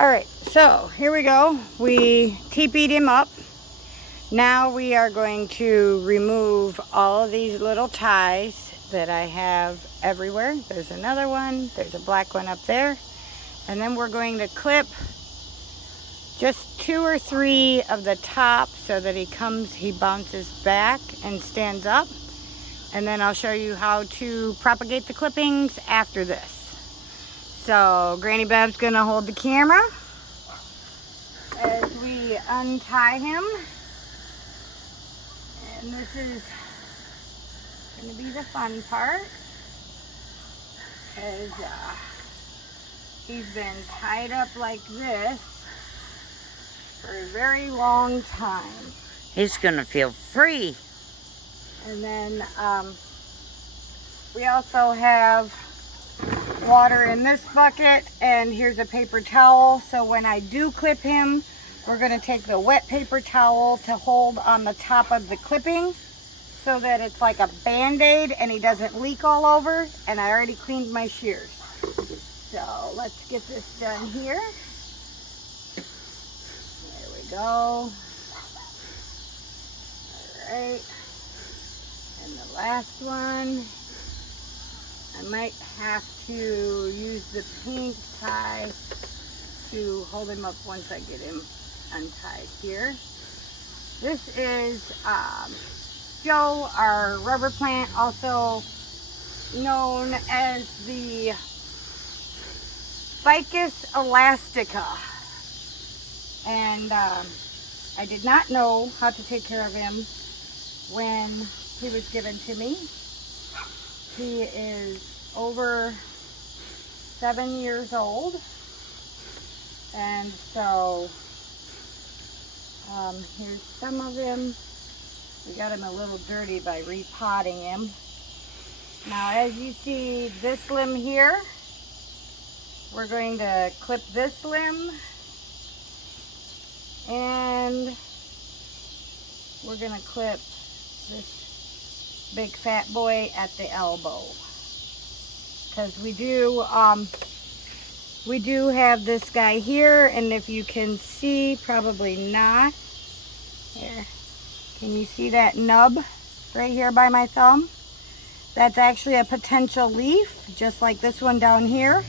All right, so here we go. We teepeed him up. Now we are going to remove all of these little ties that I have everywhere. There's another one, there's a black one up there. And then we're going to clip just 2 or 3 of the top so that he bounces back and stands up. And then I'll show you how to propagate the clippings after this. So Granny Bab's gonna hold the camera as we untie him. And this is gonna be the fun part, because he's been tied up like this for a very long time. He's gonna feel free. And then we also have water in this bucket, and here's a paper towel. So when I do clip him, we're going to take the wet paper towel to hold on the top of the clipping so that it's like a band-aid and he doesn't leak all over. And I already cleaned my shears. So let's get this done here. There we go. All right. And the last one, I might have to use the pink tie to hold him up once I get him untied here. This is Joe, our rubber plant, also known as the ficus elastica. And I did not know how to take care of him when he was given to me. He is over 7 years old, and so here's some of him. We got him a little dirty by repotting him. Now, as you see this limb here, we're going to clip this limb, and we're going to clip this big fat boy at the elbow, because we do have this guy here, and if you can see, probably not, here, can you see that nub right here by my thumb? That's actually a potential leaf, just like this one down here.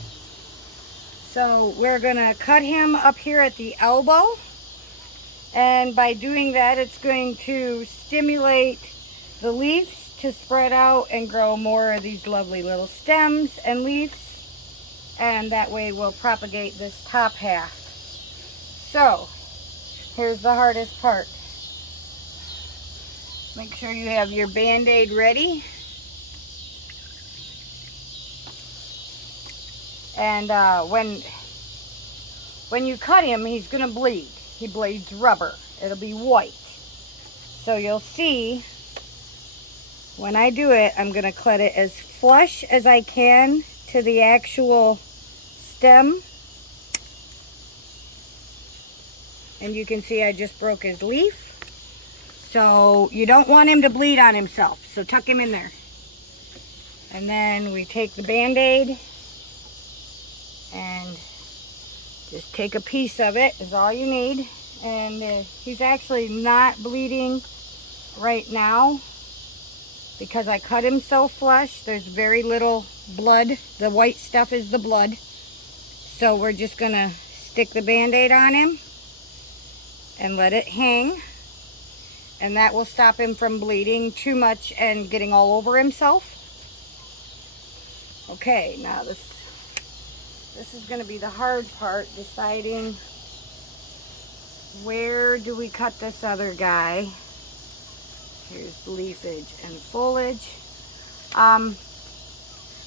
So we're gonna cut him up here at the elbow, and by doing that, it's going to stimulate the leaves to spread out and grow more of these lovely little stems and leaves, and that way we'll propagate this top half. So here's the hardest part. Make sure you have your band-aid ready, and when you cut him, he's gonna bleed. He bleeds rubber. It'll be white. So you'll see when I do it, I'm going to cut it as flush as I can to the actual stem. And you can see I just broke his leaf. So you don't want him to bleed on himself. So tuck him in there. And then we take the Band-Aid and just take a piece of it is all you need. And he's actually not bleeding right now, because I cut him so flush. There's very little blood. The white stuff is the blood. So we're just gonna stick the Band-Aid on him and let it hang. And that will stop him from bleeding too much and getting all over himself. Okay, now this is gonna be the hard part, deciding where do we cut this other guy. Here's leafage and foliage.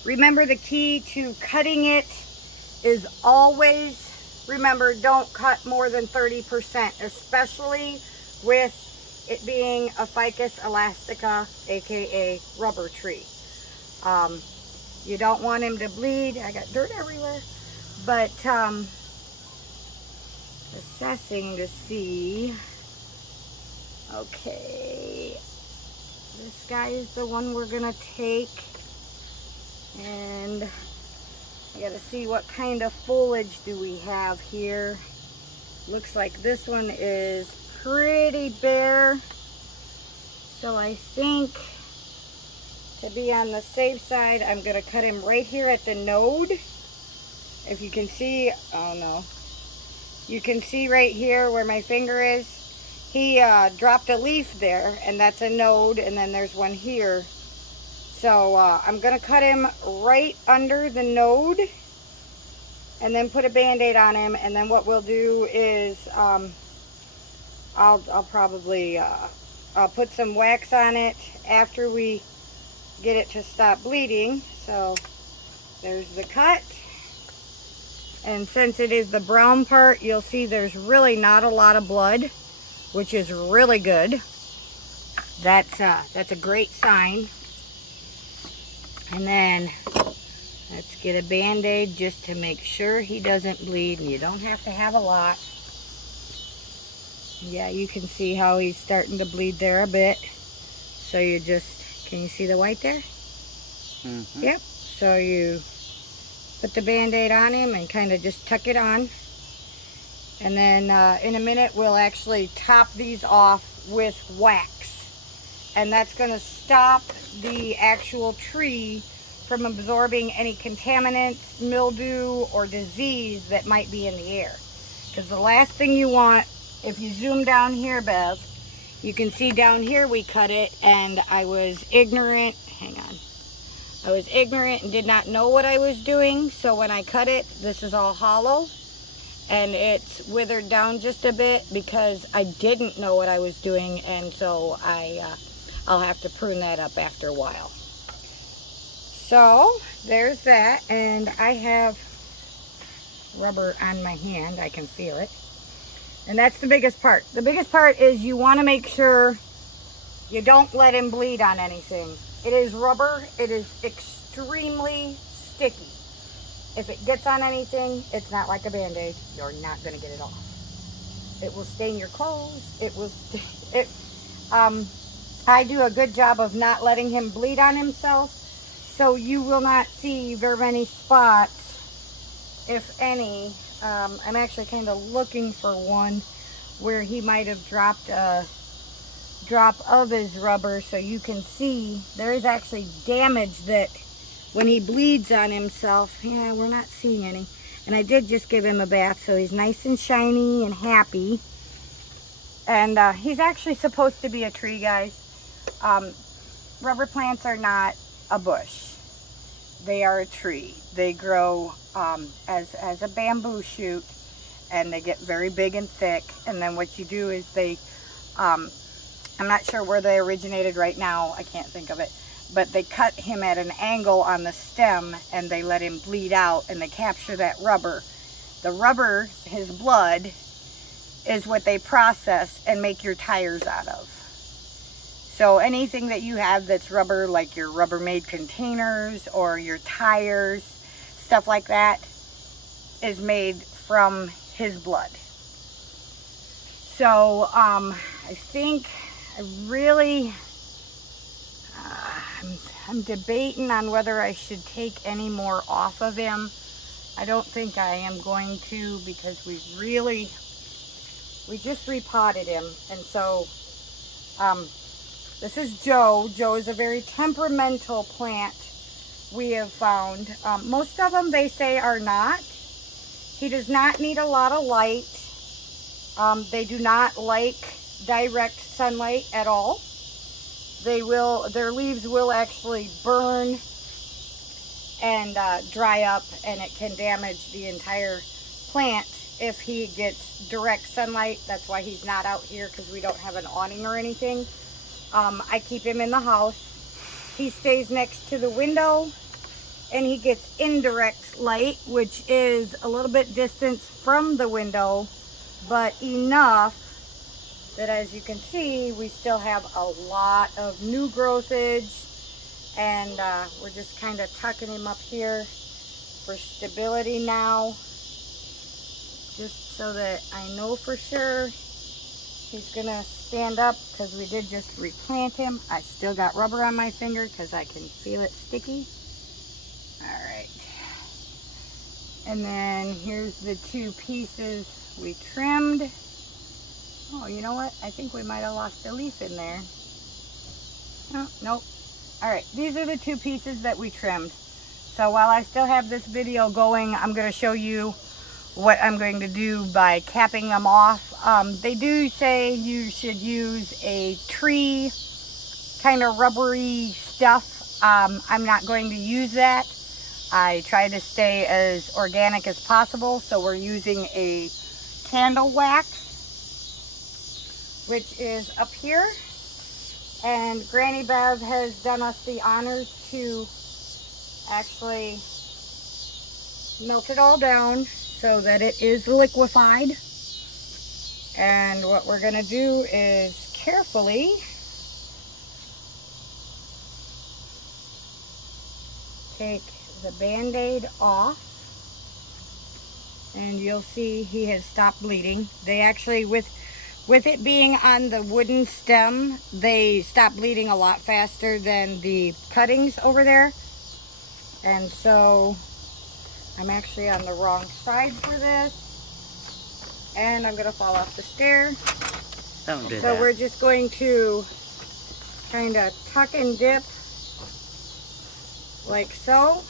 Remember, the key to cutting it is always, remember, don't cut more than 30%, especially with it being a ficus elastica, aka rubber tree. You don't want him to bleed. I got dirt everywhere. But assessing to see, okay, this guy is the one we're gonna take, and I gotta see what kind of foliage do we have here. Looks like this one is pretty bare. So I think to be on the safe side, I'm gonna cut him right here at the node. If you can see, oh no. You can see right here where my finger is. He dropped a leaf there, and that's a node, and then there's one here. So I'm gonna cut him right under the node and then put a band-aid on him, and then what we'll do is I'll probably I'll put some wax on it after we get it to stop bleeding. So there's the cut, and since it is the brown part, you'll see there's really not a lot of blood, which is really good. That's a great sign. And then let's get a band-aid just to make sure he doesn't bleed, and you don't have to have a lot. Yeah, you can see how he's starting to bleed there a bit. So you just, can you see the white there? Mm-hmm. Yep. So you put the band-aid on him and kind of just tuck it on. And then in a minute we'll actually top these off with wax. And that's going to stop the actual tree from absorbing any contaminants, mildew, or disease that might be in the air. Because the last thing you want, if you zoom down here, Bev, you can see down here we cut it, and I was ignorant. Hang on. I was ignorant and did not know what I was doing. So when I cut it, this is all hollow, and it's withered down just a bit because I didn't know what I was doing, and so I'll have to prune that up after a while. So there's that, and I have rubber on my hand. I can feel it. And that's the biggest part. The biggest part is you want to make sure you don't let him bleed on anything. It is rubber. It is extremely sticky. If it gets on anything, it's not like a Band-Aid. You're not going to get it off. It will stain your clothes. It will I do a good job of not letting him bleed on himself, so you will not see very many spots, if any. I'm actually kind of looking for one where he might have dropped a drop of his rubber, so you can see there is actually damage that when he bleeds on himself. Yeah, we're not seeing any. And I did just give him a bath, so he's nice and shiny and happy. And he's actually supposed to be a tree, guys. Rubber plants are not a bush. They are a tree. They grow as a bamboo shoot, and they get very big and thick. And then what you do is they, I'm not sure where they originated right now. I can't think of it. But they cut him at an angle on the stem, and they let him bleed out, and they capture that rubber. The rubber, his blood, is what they process and make your tires out of. So anything that you have that's rubber, like your Rubbermaid containers or your tires, stuff like that, is made from his blood. So I think I really, I'm debating on whether I should take any more off of him. I don't think I am going to, because we just repotted him. And so this is Joe. Joe is a very temperamental plant, we have found. Most of them, they say, are not. He does not need a lot of light. They do not like direct sunlight at all. Their leaves will actually burn and dry up, and it can damage the entire plant if he gets direct sunlight. That's why he's not out here, because we don't have an awning or anything. I keep him in the house. He stays next to the window, and he gets indirect light, which is a little bit distance from the window, but enough that, as you can see, we still have a lot of new growthage, and we're just kind of tucking him up here for stability now, just so that I know for sure he's gonna stand up, because we did just replant him. I still got rubber on my finger because I can feel it sticky. All right. And then here's the 2 pieces we trimmed. Oh, you know what? I think we might have lost a leaf in there. Oh, nope. All right, these are the 2 pieces that we trimmed. So while I still have this video going, I'm going to show you what I'm going to do by capping them off. They do say you should use a tree kind of rubbery stuff. I'm not going to use that. I try to stay as organic as possible, so we're using a candle wax, which is up here. And Granny Bev has done us the honors to actually melt it all down so that it is liquefied. And what we're going to do is carefully take the band-aid off, and you'll see he has stopped bleeding. They actually, with it being on the wooden stem, they stop bleeding a lot faster than the cuttings over there. And so I'm actually on the wrong side for this, and I'm going to fall off the stair. Don't do that. So we're just going to kind of tuck and dip like so.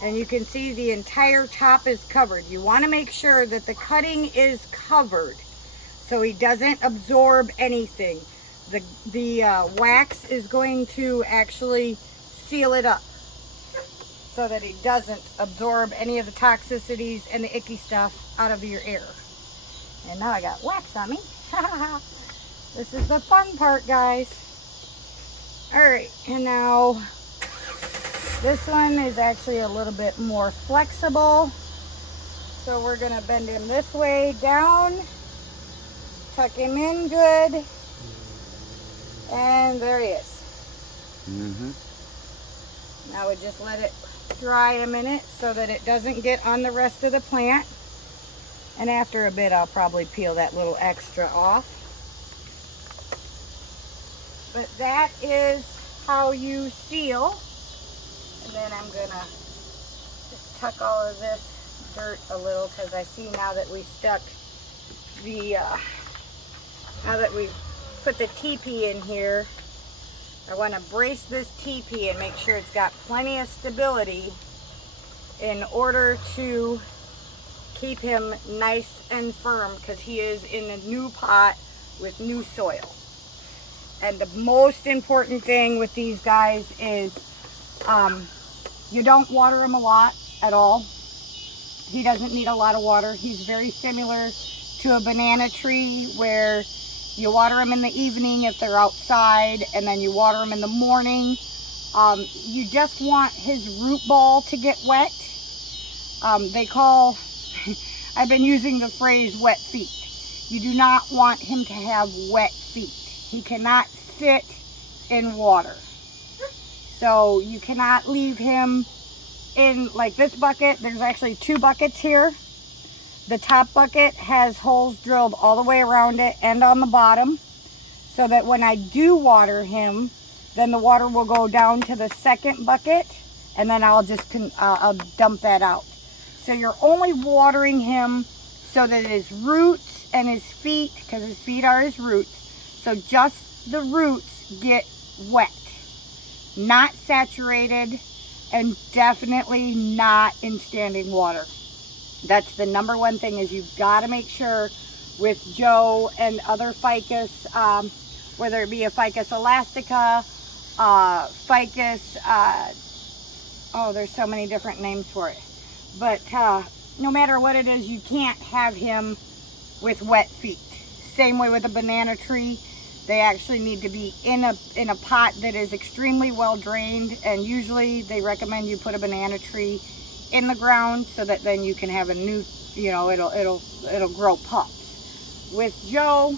And you can see the entire top is covered. You want to make sure that the cutting is covered so he doesn't absorb anything. The wax is going to actually seal it up so that he doesn't absorb any of the toxicities and the icky stuff out of your ear. And now I got wax on me. This is the fun part, guys. All right, and now this one is actually a little bit more flexible. So we're gonna bend him this way down, tuck him in good, and there he is. Now we just let it dry a minute so that it doesn't get on the rest of the plant. And after a bit, I'll probably peel that little extra off. But that is how you seal. And then I'm gonna just tuck all of this dirt a little, because I see now that we stuck the, now that we put the teepee in here, I want to brace this teepee and make sure it's got plenty of stability in order to keep him nice and firm, because he is in a new pot with new soil. And the most important thing with these guys is you don't water him a lot at all. He doesn't need a lot of water. He's very similar to a banana tree, where you water them in the evening if they're outside, and then you water them in the morning. You just want his root ball to get wet. They call, I've been using the phrase wet feet. You do not want him to have wet feet. He cannot sit in water. So you cannot leave him in, like this bucket. There's actually 2 buckets here. The top bucket has holes drilled all the way around it and on the bottom, so that when I do water him, then the water will go down to the second bucket, and then I'll just I'll dump that out. So you're only watering him so that his roots and his feet, because his feet are his roots, so just the roots get wet, not saturated, and definitely not in standing water. That's the number one thing, is you've got to make sure with Joe and other ficus, whether it be a ficus elastica, ficus, oh, there's so many different names for it. But no matter what it is, you can't have him with wet feet. Same way with a banana tree. They actually need to be in a pot that is extremely well drained, and usually they recommend you put a banana tree in the ground so that then you can have a new, you know, it'll grow pups. With Joe,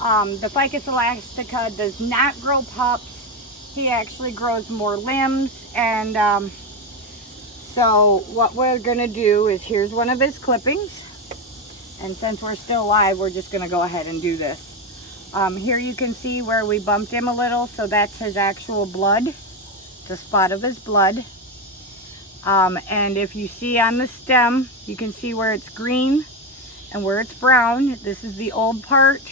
the ficus elastica does not grow pups. He actually grows more limbs. And so what we're gonna do is, here's one of his clippings, and since we're still live, we're just gonna go ahead and do this. Here you can see where we bumped him a little, so that's his actual blood. It's a spot of his blood. And if you see on the stem, you can see where it's green and where it's brown. This is the old part.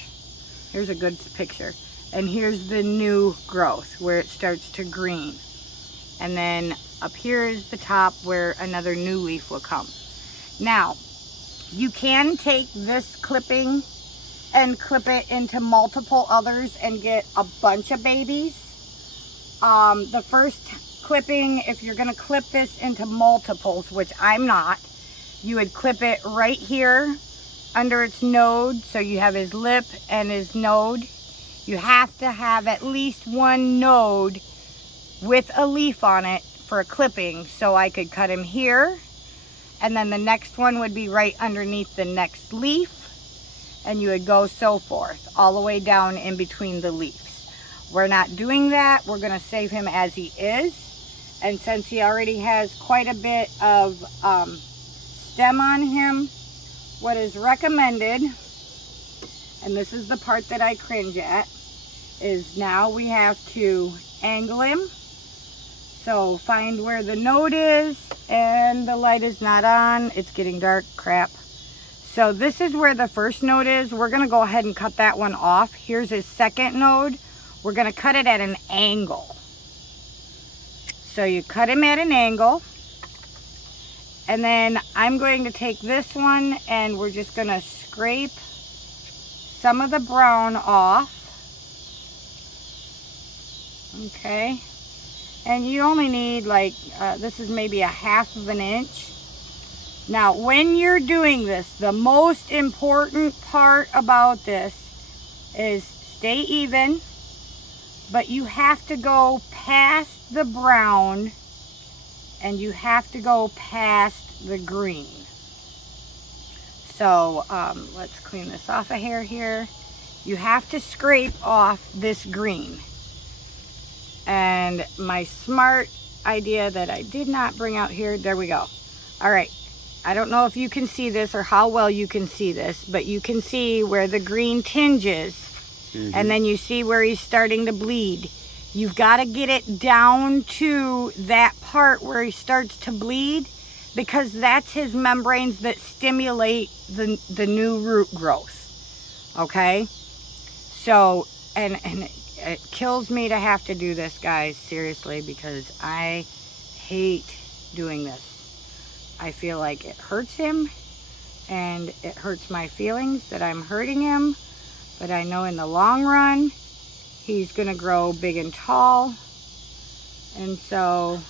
Here's a good picture. And here's the new growth where it starts to green. And then up here is the top where another new leaf will come. Now, you can take this clipping and clip it into multiple others and get a bunch of babies. The first clipping, if you're gonna clip this into multiples, which I'm not, you would clip it right here under its node, so you have his lip and his node. You have to have at least one node with a leaf on it for a clipping, so I could cut him here, and then the next one would be right underneath the next leaf, and you would go so forth, all the way down in between the leaves. We're not doing that. We're gonna save him as he is, and since he already has quite a bit of stem on him, what is recommended, and this is the part that I cringe at, is now we have to angle him. So find where the node is, and the light is not on. It's getting dark, crap. So this is where the first node is. We're gonna go ahead and cut that one off. Here's his second node. We're gonna cut it at an angle. So you cut him at an angle. And then I'm going to take this one and we're just gonna scrape some of the brown off. Okay. And you only need like, this is maybe a 1/2 inch. Now, when you're doing this, the most important part about this is stay even, but you have to go past the brown and you have to go past the green. So let's clean this off a hair here. You have to scrape off this green. And my smart idea that I did not bring out here, there we go. All right, I don't know if you can see this or how well you can see this, but you can see where the green tinges, and then you see where he's starting to bleed. You've got to get it down to that part where he starts to bleed, because that's his membranes that stimulate the new root growth. Okay, so and it kills me to have to do this, guys, seriously, because I hate doing this. I feel like it hurts him, and it hurts my feelings that I'm hurting him, but I know in the long run he's gonna grow big and tall, and so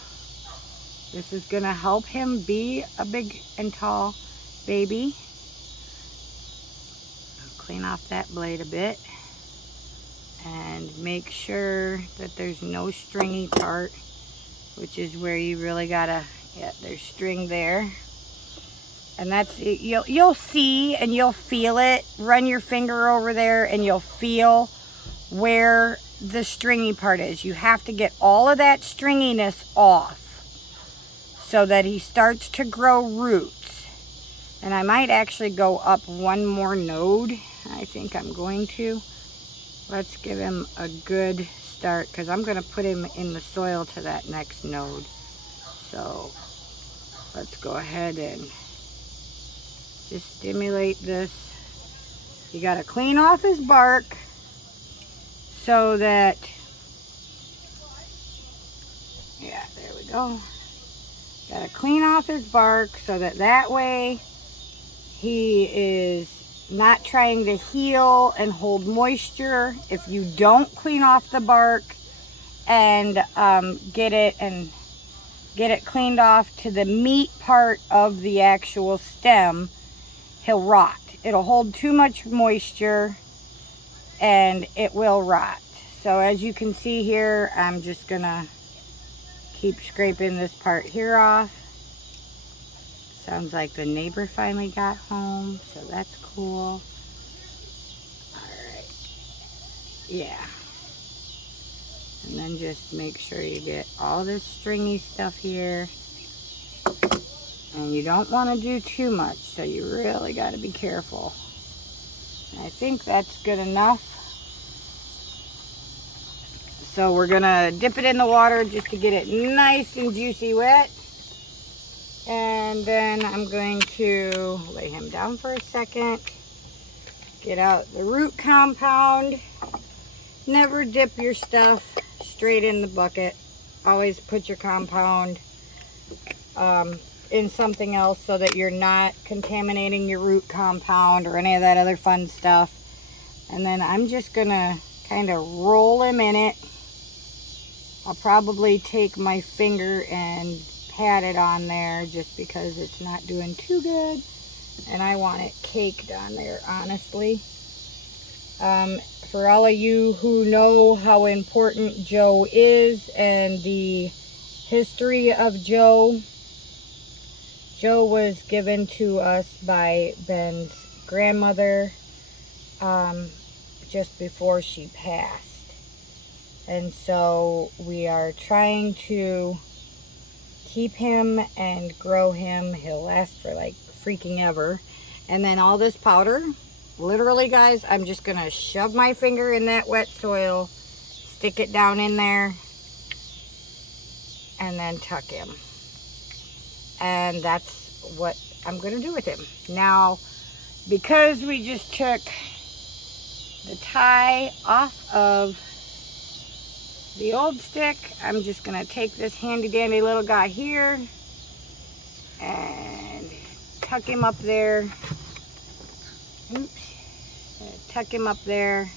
this is gonna help him be a big and tall baby. I'll clean off that blade a bit and make sure that there's no stringy part, which is where you really gotta, yeah, there's string there. And that's, you'll see and you'll feel it. Run your finger over there and you'll feel where the stringy part is. You have to get all of that stringiness off so that he starts to grow roots. And I might actually go up one more node. I think I'm going to. Let's give him a good start, because I'm going to put him in the soil to that next node. So let's go ahead and just stimulate this. You got to clean off his bark so that, yeah, there we go. Got to clean off his bark so that way he is not trying to heal and hold moisture. If you don't clean off the bark and get it cleaned off to the meat part of the actual stem, he'll rot. It'll hold too much moisture and it will rot. So as you can see here, I'm just gonna keep scraping this part here off. Sounds like the neighbor finally got home, so that's cool. Alright, yeah. And then just make sure you get all this stringy stuff here. And you don't want to do too much, so you really got to be careful. And I think that's good enough. So we're going to dip it in the water just to get it nice and juicy wet. And then I'm going to lay him down for a second. Get out the root compound. Never dip your stuff straight in the bucket. Always put your compound in something else so that you're not contaminating your root compound or any of that other fun stuff. And then I'm just gonna kind of roll him in it. I'll probably take my finger and pat it on there just because it's not doing too good. And I want it caked on there, honestly. For all of you who know how important Joe is and the history of Joe, Joe was given to us by Ben's grandmother just before she passed. And so we are trying to keep him and grow him. He'll last for like freaking ever. And then all this powder, literally guys, I'm just gonna shove my finger in that wet soil, stick it down in there, and then tuck him. And that's what I'm gonna do with him. Now, because we just took the tie off of the old stick, I'm just gonna take this handy dandy little guy here and tuck him up there. Oops. Tuck him up there,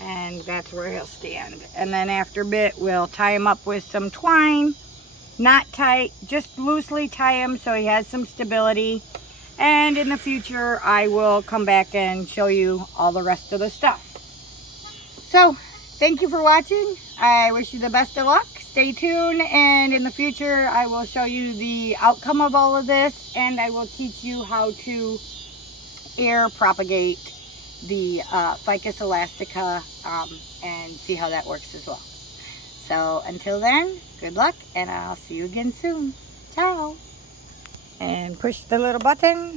and that's where he'll stand. And then after a bit, we'll tie him up with some twine. Not tight, just loosely tie him so he has some stability. And in the future, I will come back and show you all the rest of the stuff. So, thank you for watching. I wish you the best of luck. Stay tuned, and in the future, I will show you the outcome of all of this, and I will teach you how to air propagate the ficus elastica and see how that works as well. So until then, good luck, and I'll see you again soon. Ciao. And push the little button.